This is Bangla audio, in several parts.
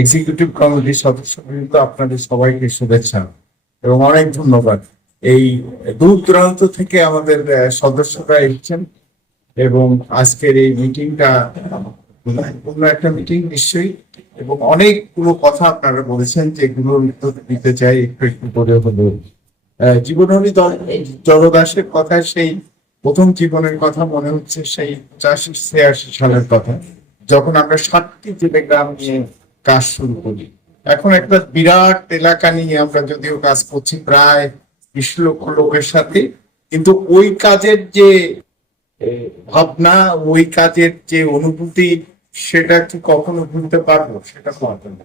এক্সিকিউটিভ কমিটির সদস্যবৃন্দ, আপনাদের সবাইকে শুভেচ্ছা এবং অনেক ধন্যবাদ। এই দূর দূরান্ত থেকে আমাদের সদস্যরা এসেছেন এবং আজকের এই মিটিংটা গুরুত্বপূর্ণ একটা মিটিং নিশ্চয়ই, এবং অনেকগুলো কথা আপনারা বলেছেন যেগুলো দিতে চাই একটু একটু করে হলো। জীবনী জলদাসের কথা, সেই প্রথম জীবনের কথা মনে হচ্ছে, সেই 85-86 সালের কথা, যখন আমরা 7টি জেলে গ্রাম নিয়ে কাজ শুরু করি। এখন একটা বিরাট এলাকা নিয়ে আমরা যদিও কাজ করছি প্রায় 20 লক্ষ লোকের সাথে, কিন্তু ওই কাজের যে ভাবনা, ওই কাজের যে অনুভূতি, সেটা কি কখনো ভুলতে পারবো? সেটা পারবো না।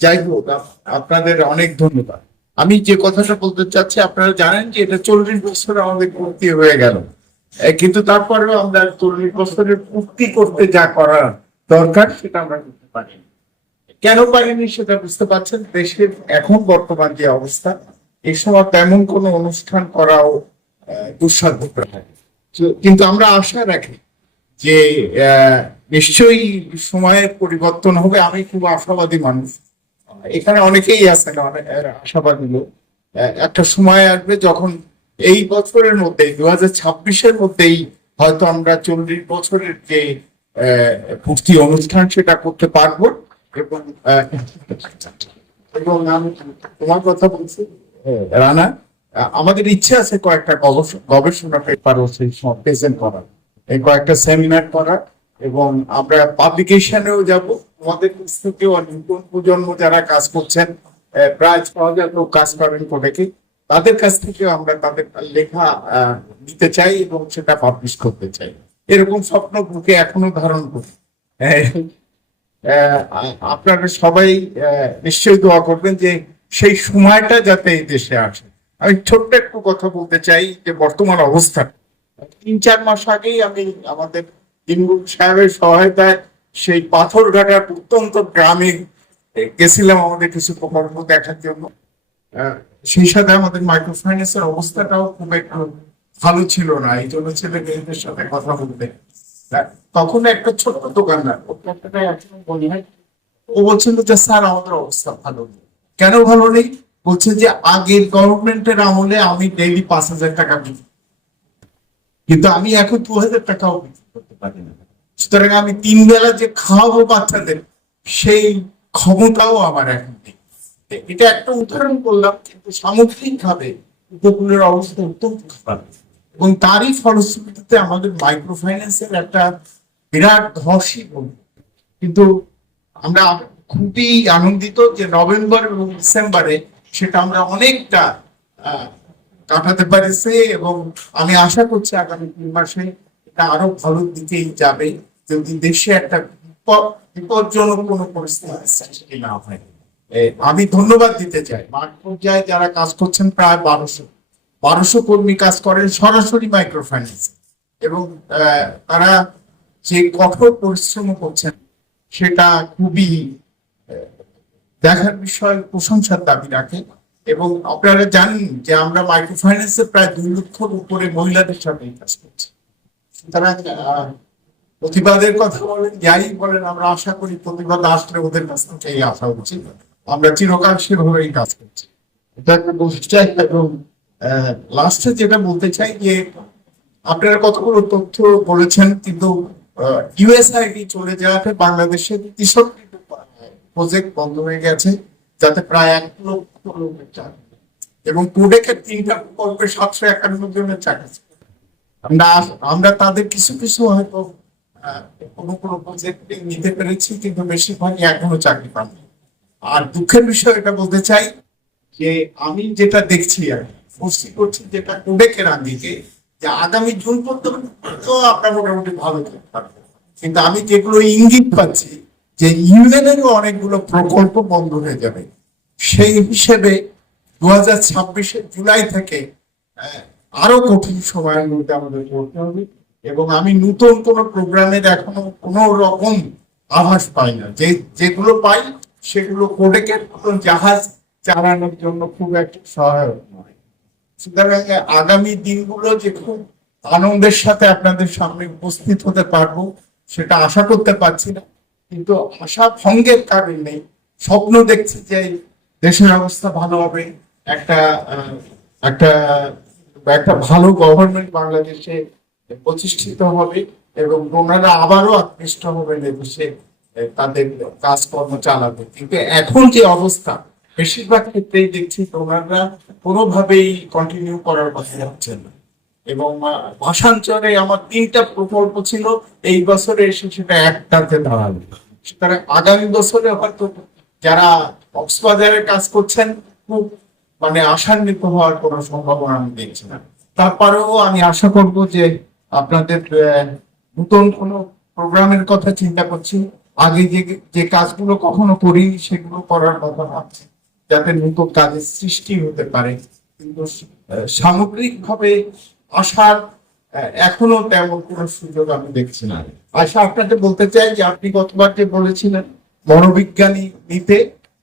যাই হোক, আপনাদের অনেক ধন্যবাদ। আমি যে কথাটা বলতে চাচ্ছি, আপনারা জানেন যে এটা 40 বছর আমাদের পূর্তি হয়ে গেল, কিন্তু তারপরেও আমরা 40 বছরের পূর্তি করতে যা করা দরকার সেটা আমরা করতে পারি। কেন পারিনি সেটা বুঝতে পারছেন। দেশের এখন বর্তমান যে অবস্থা, এই সময় তেমন কোনো অনুষ্ঠান করাও দুঃসাধ্য প্রায়। কিন্তু আমরা আশা রাখি যে নিশ্চয়ই সময়ের পরিবর্তন হবে। আমি খুব আশাবাদী মানুষ, এখানে অনেকেই আছেন আশাবাদী লোক। একটা সময় আসবে যখন এই বছরের মধ্যে 2026-এর মধ্যেই হয়তো আমরা 40 বছরের যে পূর্তি অনুষ্ঠান সেটা করতে পারবো। এবং এবং আমি তোমার কথা বলছি রানা, আমাদের ইচ্ছে আছে কয়েকটা গবেষণা পেপার প্রেজেন্ট করার, এই কয়েকটা সেমিনার করার, এবং আমরা পাবলিকেশনেও যাব। আমাদের কাছ থেকেও নতুন প্রজন্ম যারা কাজ করছেন, প্রায় 6,000 লোক কাজ করেন কোটেকে, তাদের কাছ থেকেও আমরা তাদের লেখা নিতে চাই এবং সেটা পাবলিশ করতে চাই। এরকম স্বপ্ন বুকে এখনো ধারণ করি। আপনারা সবাই নিশ্চয়ই দোয়া করবেন যে সেই সময়টা যাতে এই দেশে আসে। আমি ছোট্ট একটু কথা বলতে চাই যে বর্তমান অবস্থা, 3-4 মাস আগেই আমি আমাদের ইনগুল সাহেবের সহায়তায় সেই পাথরঘাটার প্রত্যন্ত গ্রামে গেছিলাম আমাদের কিছু প্রকল্প দেখার জন্য। সেই সাথে আমাদের মাইক্রো ফাইন্যান্সের অবস্থাটাও খুব একটু ভালো ছিল না, এই জন্য ছেলে মেয়েদের সাথে কথা বলতে। তখন একটা ছোট্ট দোকানদার, ও বলছিল যে স্যার আমাদের অবস্থা ভালো নেই। কেন ভালো নেই? বলছে যে আগের গভর্নমেন্টের আমলে আমি ডেইলি 5,000 টাকা বিক্রি, কিন্তু আমি এখন 2,000 টাকাও বিক্রি করতে পারি না। সুতরাং আমি 3 বেলা যে খাওয়াবো বাচ্চাদের, সেই ক্ষমতাও আমার এখন নেই। এটা একটা উদাহরণ করলাম, কিন্তু সামগ্রিক ভাবে উপকূলের অবস্থা অত্যন্ত খারাপ, এবং তারই ফলশ্রুতিতে আমাদের মাইক্রো ফাইন্যান্সের একটা বিরাট ধসই হল। কিন্তু আমরা খুবই আনন্দিত যে নভেম্বর এবং ডিসেম্বরে সেটা আমরা অনেকটা কাটাতে পারছি, এবং আমি আশা করছি আগামী 3 মাসে এটা আরো ভালোর দিকেই যাবে, যদি দেশে একটা বিপজ্জনক কোনো পরিস্থিতি সৃষ্টি না হয়। আমি ধন্যবাদ দিতে চাই মাঠ পর্যায়ে যারা কাজ করছেন, প্রায় 1200 কর্মী কাজ করেন সরাসরি মাইক্রো ফাইন্যান্স, এবং তারা যে কঠোর পরিশ্রম করছেন সেটা খুবই দেখার বিষয়, প্রশংসার দাবি রাখে। এবং আপনারা জানেন যে আমরা মাইক্রো ফাইন্যান্সে প্রায় 2 লক্ষর উপরে মহিলাদের সাথে কাজ করছি। সুতরাং প্রতিবাদের কথা বলেন, যাই বলেন, আমরা আশা করি প্রতিবাদ আসলে ওদের কাছ থেকেই আসা উচিত। আমরা চিরকাল সেভাবেই কাজ করছি, এটা একটা বলতে চাই। এবং লাস্টে যেটা বলতে চাই যে আপনারা কতগুলো তথ্য বলেছেন, কিন্তু ইউএসআইডি চলে যাওয়াতে বাংলাদেশের 63টি প্রজেক্ট বন্ধ হয়ে গেছে, যাতে প্রায় 1 লক্ষ লোকের চাকরি, এবং কোডেকের 3টা প্রকল্পে 751 জনের চাকরি। আমরা তাদের কিছু কিছু হয়তো কোনো কোনো প্রজেক্ট নিতে পেরেছি, কিন্তু বেশিরভাগই এখনো চাকরি পায়নি। আর দুঃখের বিষয় এটা বলতে চাই যে আমি যেটা দেখছি আর ফোর্সি করছি, যেটা কোডেকের আগে যে আগামী জুন পর্যন্ত আমরা মোটামুটি ভালো করতে পারবো, কিন্তু আমি যেগুলো ইঙ্গিত পাচ্ছি যে ইউএনেরও অনেকগুলো প্রকল্প বন্ধ হয়ে যাবে। সেই হিসেবে 2026-এর জুলাই থেকে আরো কঠিন সময়ের মধ্যে আমাদের করতে হবে, এবং আমি নতুন কোন প্রোগ্রামের এখনো কোন রকম আভাস পাই না। যেগুলো পাই সেগুলো কোডেকের জাহাজ চালানোর জন্য খুব একটা সহায়ক নয়। সুতরাং আগামী দিনগুলো যে খুব আনন্দের সাথে আপনাদের সামনে উপস্থিত হতে পারবো সেটা আশা করতে পারছি না, কিন্তু আশা ভঙ্গের কারণ নেই। স্বপ্ন দেখছি যে দেশের অবস্থা ভালো হবে, একটা একটা একটা ভালো গভর্নমেন্ট বাংলাদেশে প্রতিষ্ঠিত হবে এবং ওনারা আবারও আকৃষ্ট হবেন এদেশে তাদের কাজকর্ম চালাবে। কিন্তু এখন যে অবস্থা, বেশিরভাগ ক্ষেত্রেই দেখছি ওনারা কোনোভাবেই কন্টিনিউ করার কথা যাচ্ছে না। এবং ভাষাঞ্চলে আমার 3টা প্রকল্প ছিল, এই বছরে এসে সেটা একটাতে দাঁড়ালো। সুতরাং আগামী বছরে হয়তো যারা কক্সবাজারে কাজ করছেন খুব মানে আশান্বিত হওয়ার কোনো সম্ভাবনা আমি দেখছি না। তারপরেও আমি আশা করব যে আপনাদের নতুন কোনো প্রোগ্রামের কথা চিন্তা করছি, আগে যে যে কাজগুলো কখনো করিনি সেগুলো করার কথা ভাবছি, যাতে নতুন কাজের সৃষ্টি হতে পারে। কিন্তু সামগ্রিকভাবে আশার এখনো তেমন কোনো সুযোগ আমি দেখছি না। আশা, আপনাকে বলতে চাই যে আপনি গতবার যে বলেছিলেন মনোবিজ্ঞানী নিতে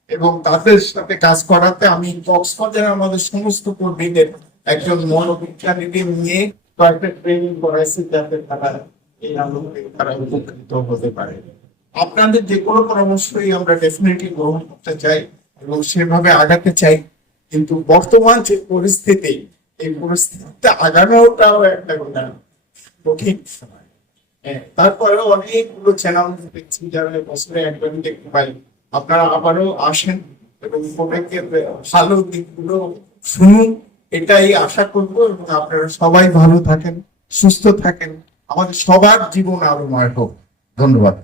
এবং তাদের সাথে কাজ করাতে, আমি কক্সবাজারে আমাদের সমস্ত কর্মীদের একজন মনোবিজ্ঞানীদের নিয়ে কয়েকটা ট্রেনিং করাইছি, যাতে তারা এই আন্দোলনে তারা উপকৃত হতে পারে। আপনাদের যে কোনো পরামর্শই আমরা ডেফিনেটলি গ্রহণ করতে চাই এবং সেভাবে আগাতে চাই। কিন্তু বর্তমান যে পরিস্থিতি, এই পরিস্থিতিতে আগানোটাও একটা কঠিন সময়। তারপরেও অনেকগুলো চ্যানেল দেখছি যারা বছরে একবার দেখতে পাই। আপনারা আবারও আসেন এবং প্রত্যেকের ভালো দিকগুলো শুনুন, এটাই আশা করবো। এবং আপনারা সবাই ভালো থাকেন, সুস্থ থাকেন, আমাদের সবার জীবন আরোময় হোক। ধন্যবাদ।